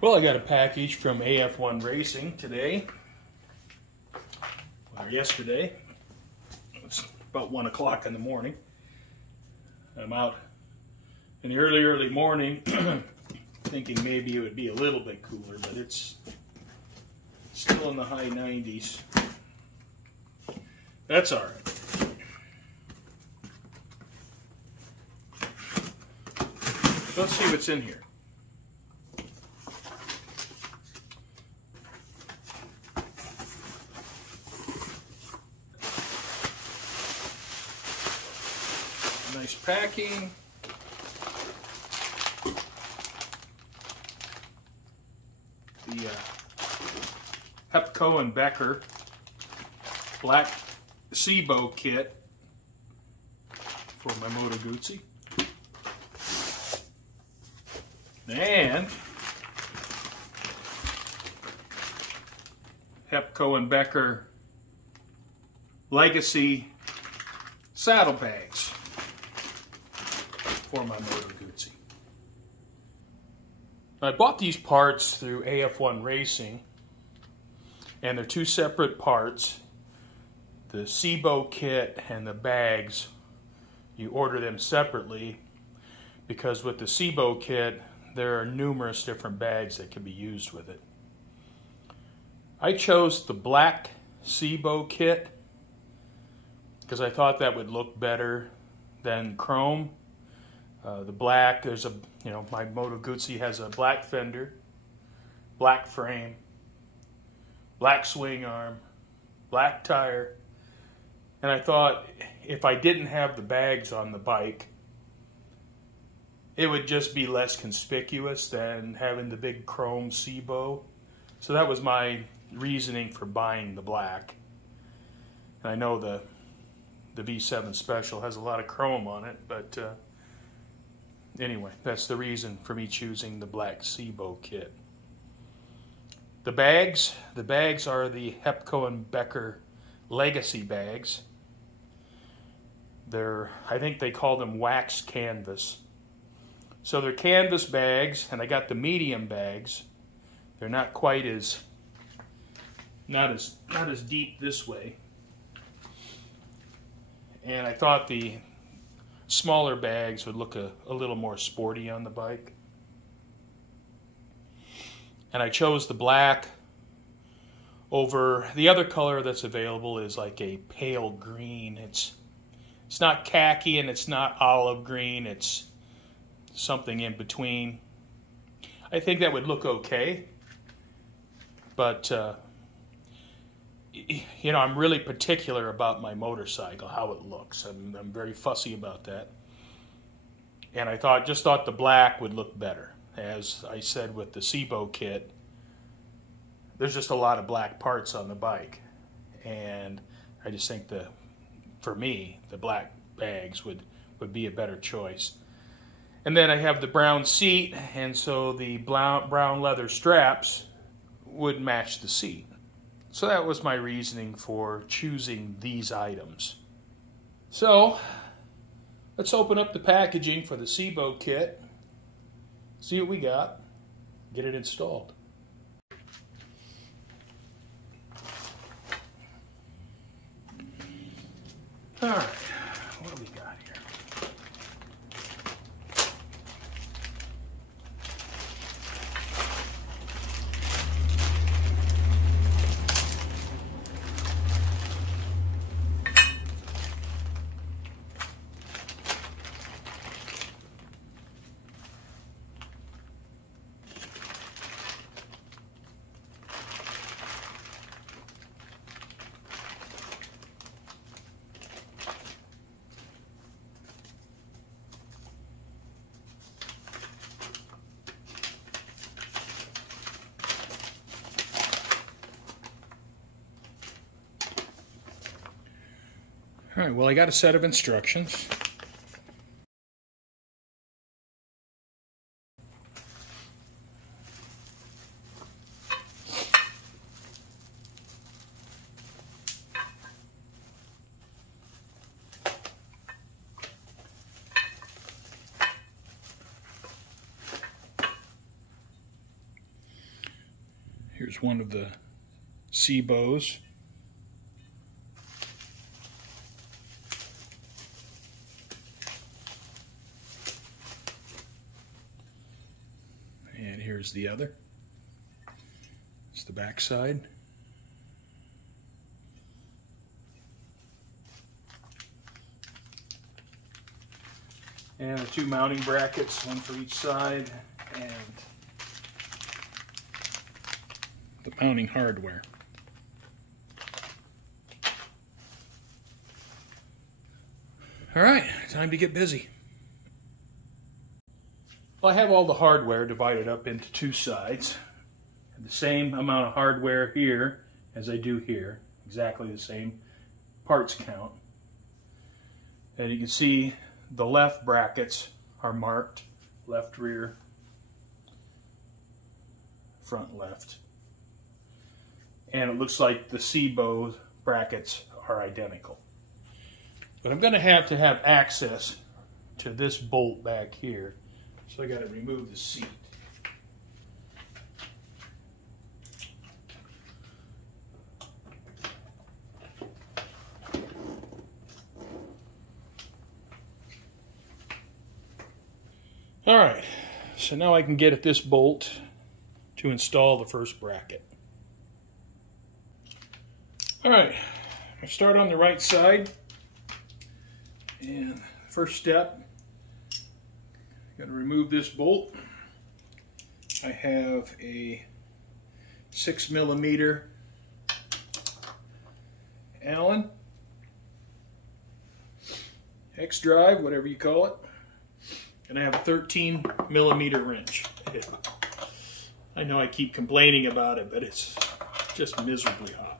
Well, I got a package from AF1 Racing today, or yesterday. It's about 1 o'clock in the morning. I'm out in the early morning thinking maybe it would be a little bit cooler, but it's still in the high 90s. That's all right. Let's see what's in here. Nice packing. The Hepco and Becker black SIBO kit for my Moto Guzzi. And Hepco and Becker Legacy saddlebags for my Moto Guzzi. I bought these parts through AF1 Racing, and they're two separate parts. The SIBO kit and the bags, you order them separately because with the SIBO kit, there are numerous different bags that can be used with it. I chose the black SIBO kit because I thought that would look better than chrome. The black, there's a, my Moto Guzzi has a black fender, black frame, black swing arm, black tire, and I thought if I didn't have the bags on the bike, it would just be less conspicuous than having the big chrome SIBO. So that was my reasoning for buying the black. And I know the V7 Special has a lot of chrome on it, but anyway, that's the reason for me choosing the black SIBO kit. The bags are the Hepco and Becker Legacy bags. I think they call them wax canvas. So they're canvas bags, and I got the medium bags. They're not quite as, not as deep this way. And I thought the smaller bags would look a little more sporty on the bike. And I chose the black over the other color that's available is like a pale green. It's not khaki and it's not olive green. It's something in between. I think that would look okay. But I'm really particular about my motorcycle, how it looks. I'm very fussy about that. And I just thought the black would look better. As I said with the SIBO kit, there's just a lot of black parts on the bike. And I just think for me, the black bags would be a better choice. And then I have the brown seat, and so the brown leather straps would match the seat. So that was my reasoning for choosing these items. So let's open up the packaging for the SIBO kit, see what we got, get it installed. All right, what do we got here? All right, well, I got a set of instructions. Here's one of the C-bows. And here's the other. It's the back side. And the two mounting brackets, one for each side, and the mounting hardware. All right, time to get busy. Well, I have all the hardware divided up into two sides. The same amount of hardware here as I do here, exactly the same parts count. And you can see the left brackets are marked, left rear, front left. And it looks like the C-bow brackets are identical. But I'm going to have access to this bolt back here, so I got to remove the seat. All right, so now I can get at this bolt to install the first bracket. All right, I start on the right side, and first step, got to remove this bolt. I have a 6mm Allen X drive, whatever you call it. And I have a 13mm wrench. I know I keep complaining about it, but it's just miserably hot.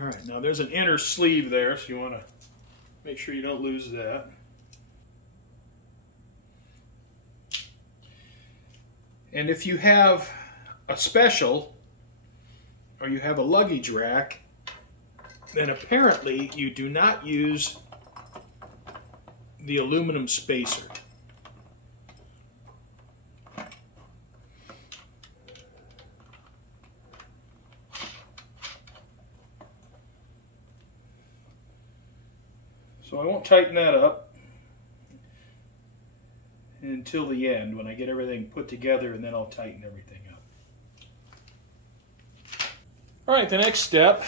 All right, now there's an inner sleeve there, so you want to make sure you don't lose that. And if you have a special, or you have a luggage rack, then apparently you do not use the aluminum spacer. So I won't tighten that up until the end when I get everything put together, and then I'll tighten everything up. All right, the next step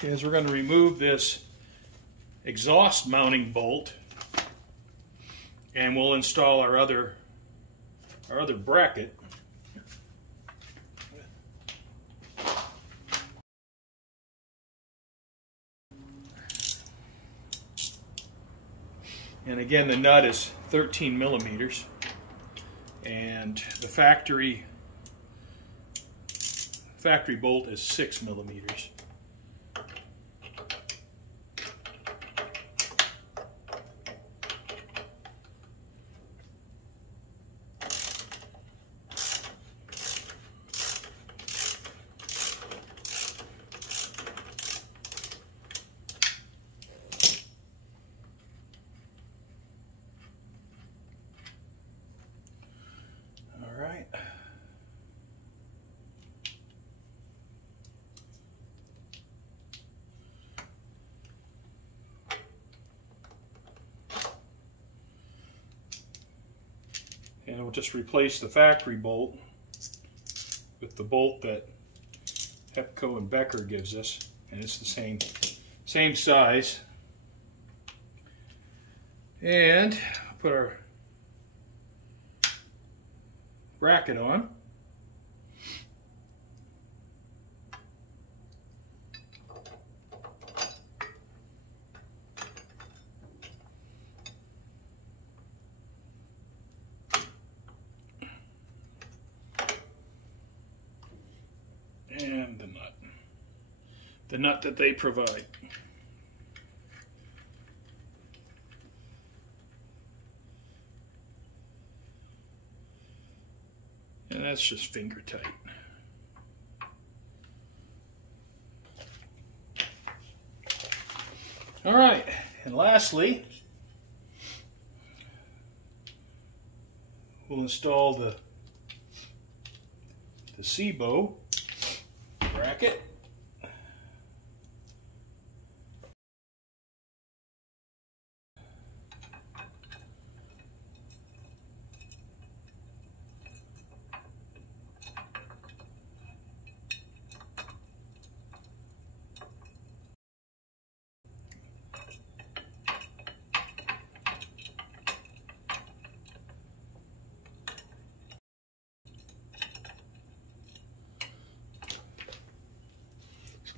is we're going to remove this exhaust mounting bolt, and we'll install our other bracket. And again, the nut is 13mm, and the factory bolt is 6mm. And we'll just replace the factory bolt with the bolt that Hepco and Becker gives us, and it's the same size. And put our bracket on. And the nut that they provide. And that's just finger tight. All right, and lastly, we'll install the SIBO bracket.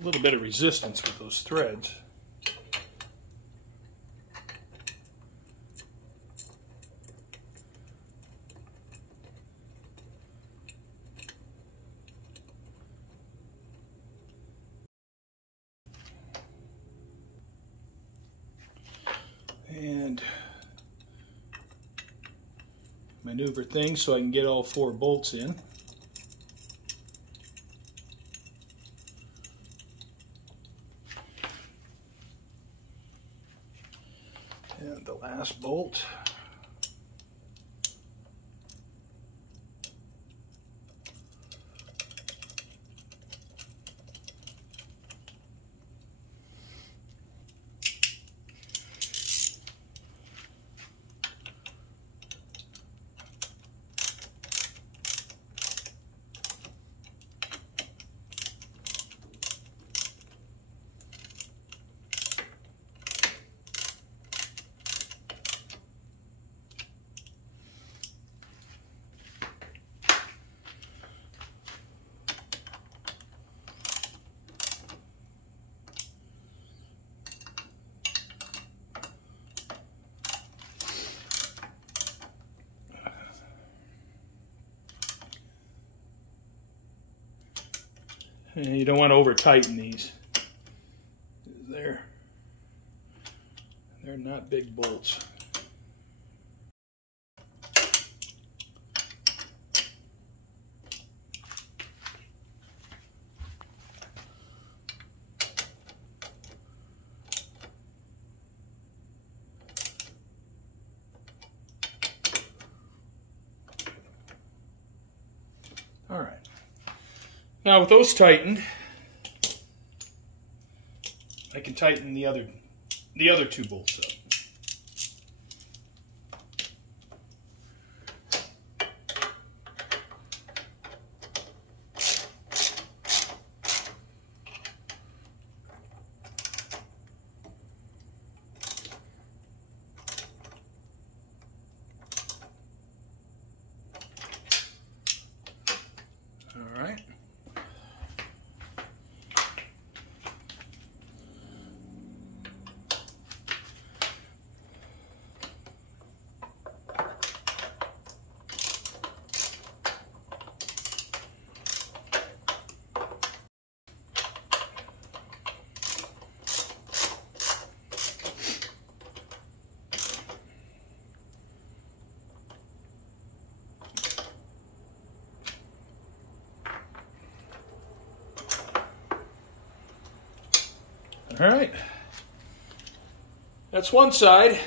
A little bit of resistance with those threads. And maneuver things so I can get all 4 bolts in. And the last bolt. And you don't want to over tighten these. They're not big bolts. All right. Now with those tightened, I can tighten the other 2 bolts up. All right. All right, that's one side.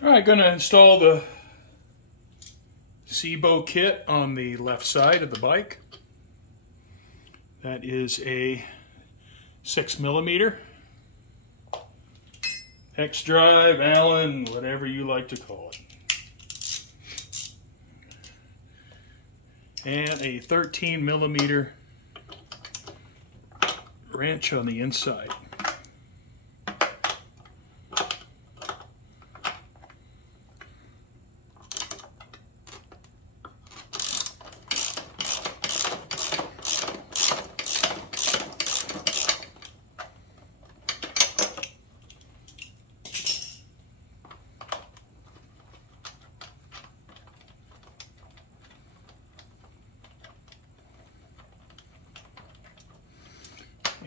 All right, going to install the SIBO kit on the left side of the bike. That is a 6mm hex drive, Allen, whatever you like to call it, and a 13mm wrench on the inside.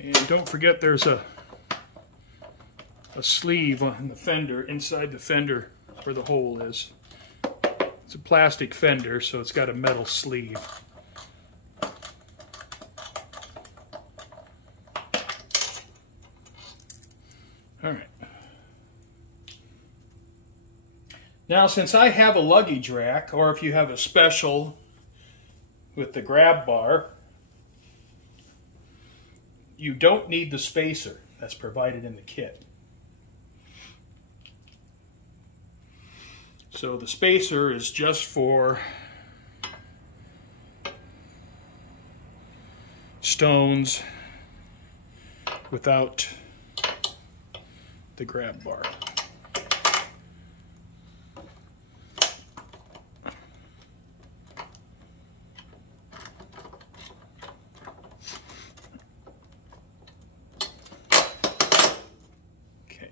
And don't forget there's a sleeve on the fender, inside the fender where the hole is. It's a plastic fender, so it's got a metal sleeve. All right. Now, since I have a luggage rack, or if you have a special with the grab bar, you don't need the spacer that's provided in the kit. So the spacer is just for stones without the grab bar. Okay.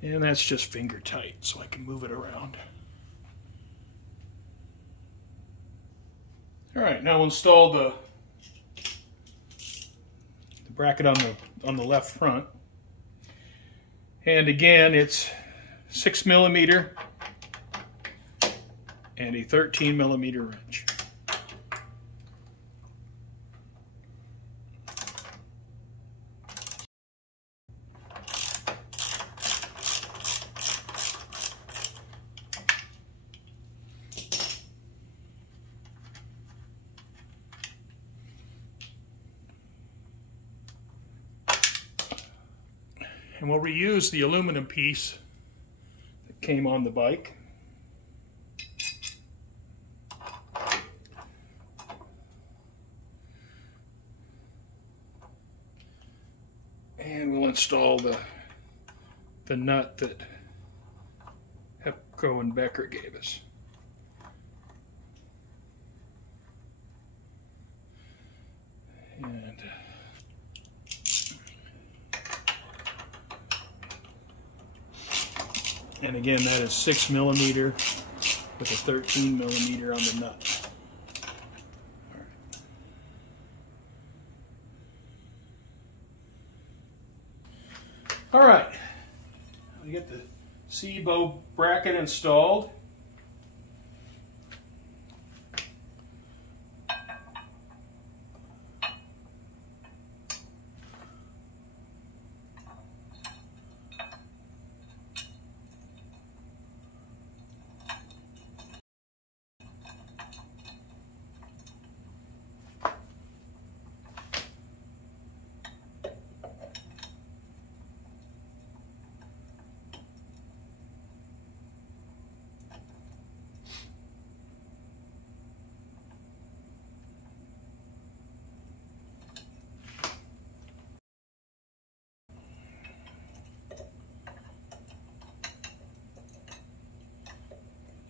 And that's just finger tight, so I can move it around. All right, now install the bracket on the left front. And again, it's 6mm and a 13mm wrench. And we'll reuse the aluminum piece that came on the bike. And we'll install the nut that Hepco and Becker gave us. And again, that is 6mm with a 13mm on the nut. All right, we get the C-bow bracket installed.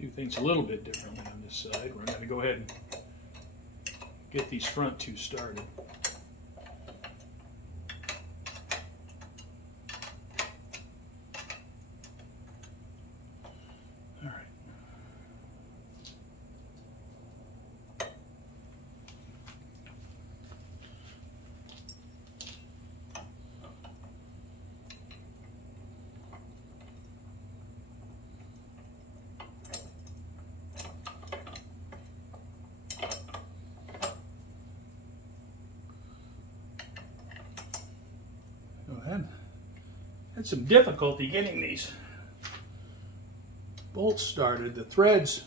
Do things a little bit differently on this side. We're going to go ahead and get these front two started. All right. Had some difficulty getting these bolts started. The threads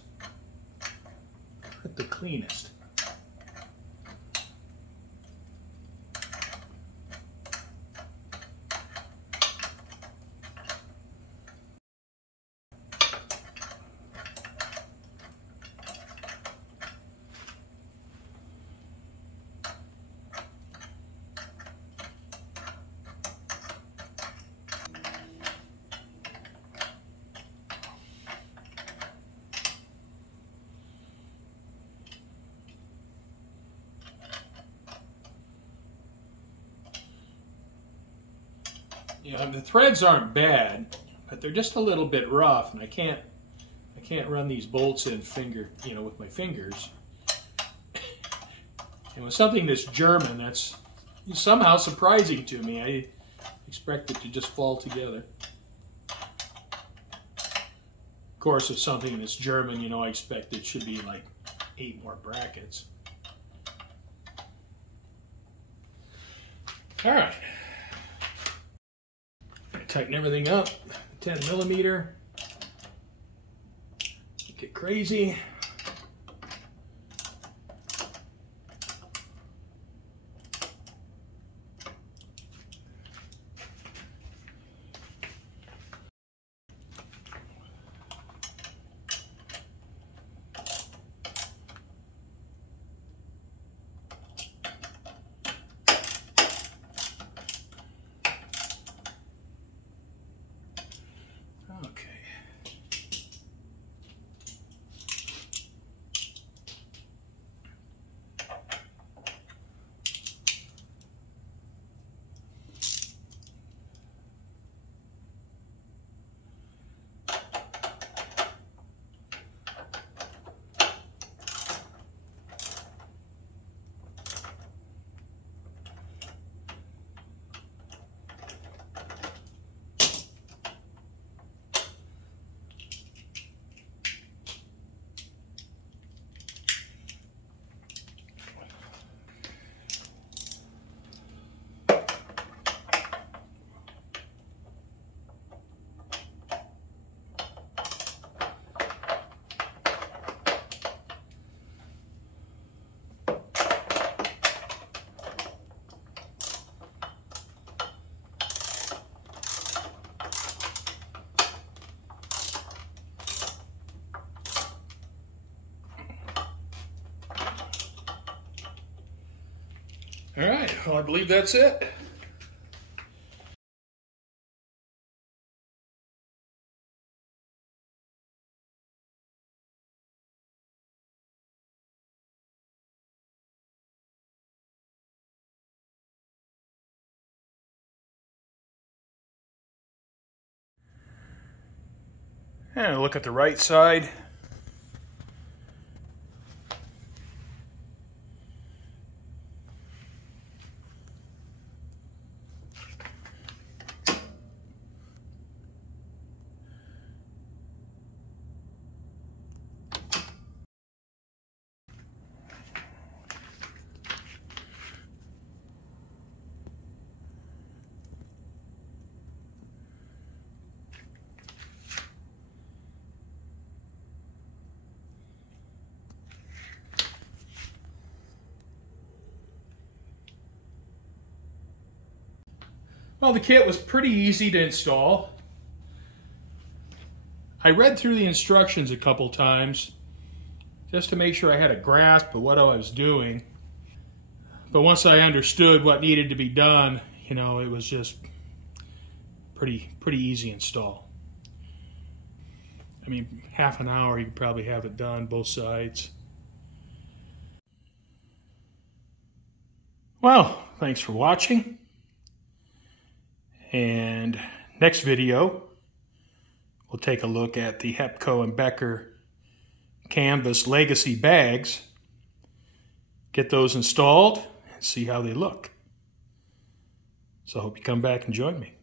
aren't the cleanest. Yeah, the threads aren't bad, but they're just a little bit rough, and I can't can't run these bolts in with my fingers. And with something that's German, that's somehow surprising to me. I expect it to just fall together. Of course, with something that's German, I expect it should be like 8 more brackets. All right. Tighten everything up. 10 millimeter. Get crazy. All right, well, I believe that's it. And look at the right side. Well, the kit was pretty easy to install. I read through the instructions a couple times just to make sure I had a grasp of what I was doing. But once I understood what needed to be done, it was just pretty easy install. I mean, half an hour you could probably have it done, both sides. Well, thanks for watching. And next video, we'll take a look at the Hepco and Becker canvas legacy bags. Get those installed and see how they look. So I hope you come back and join me.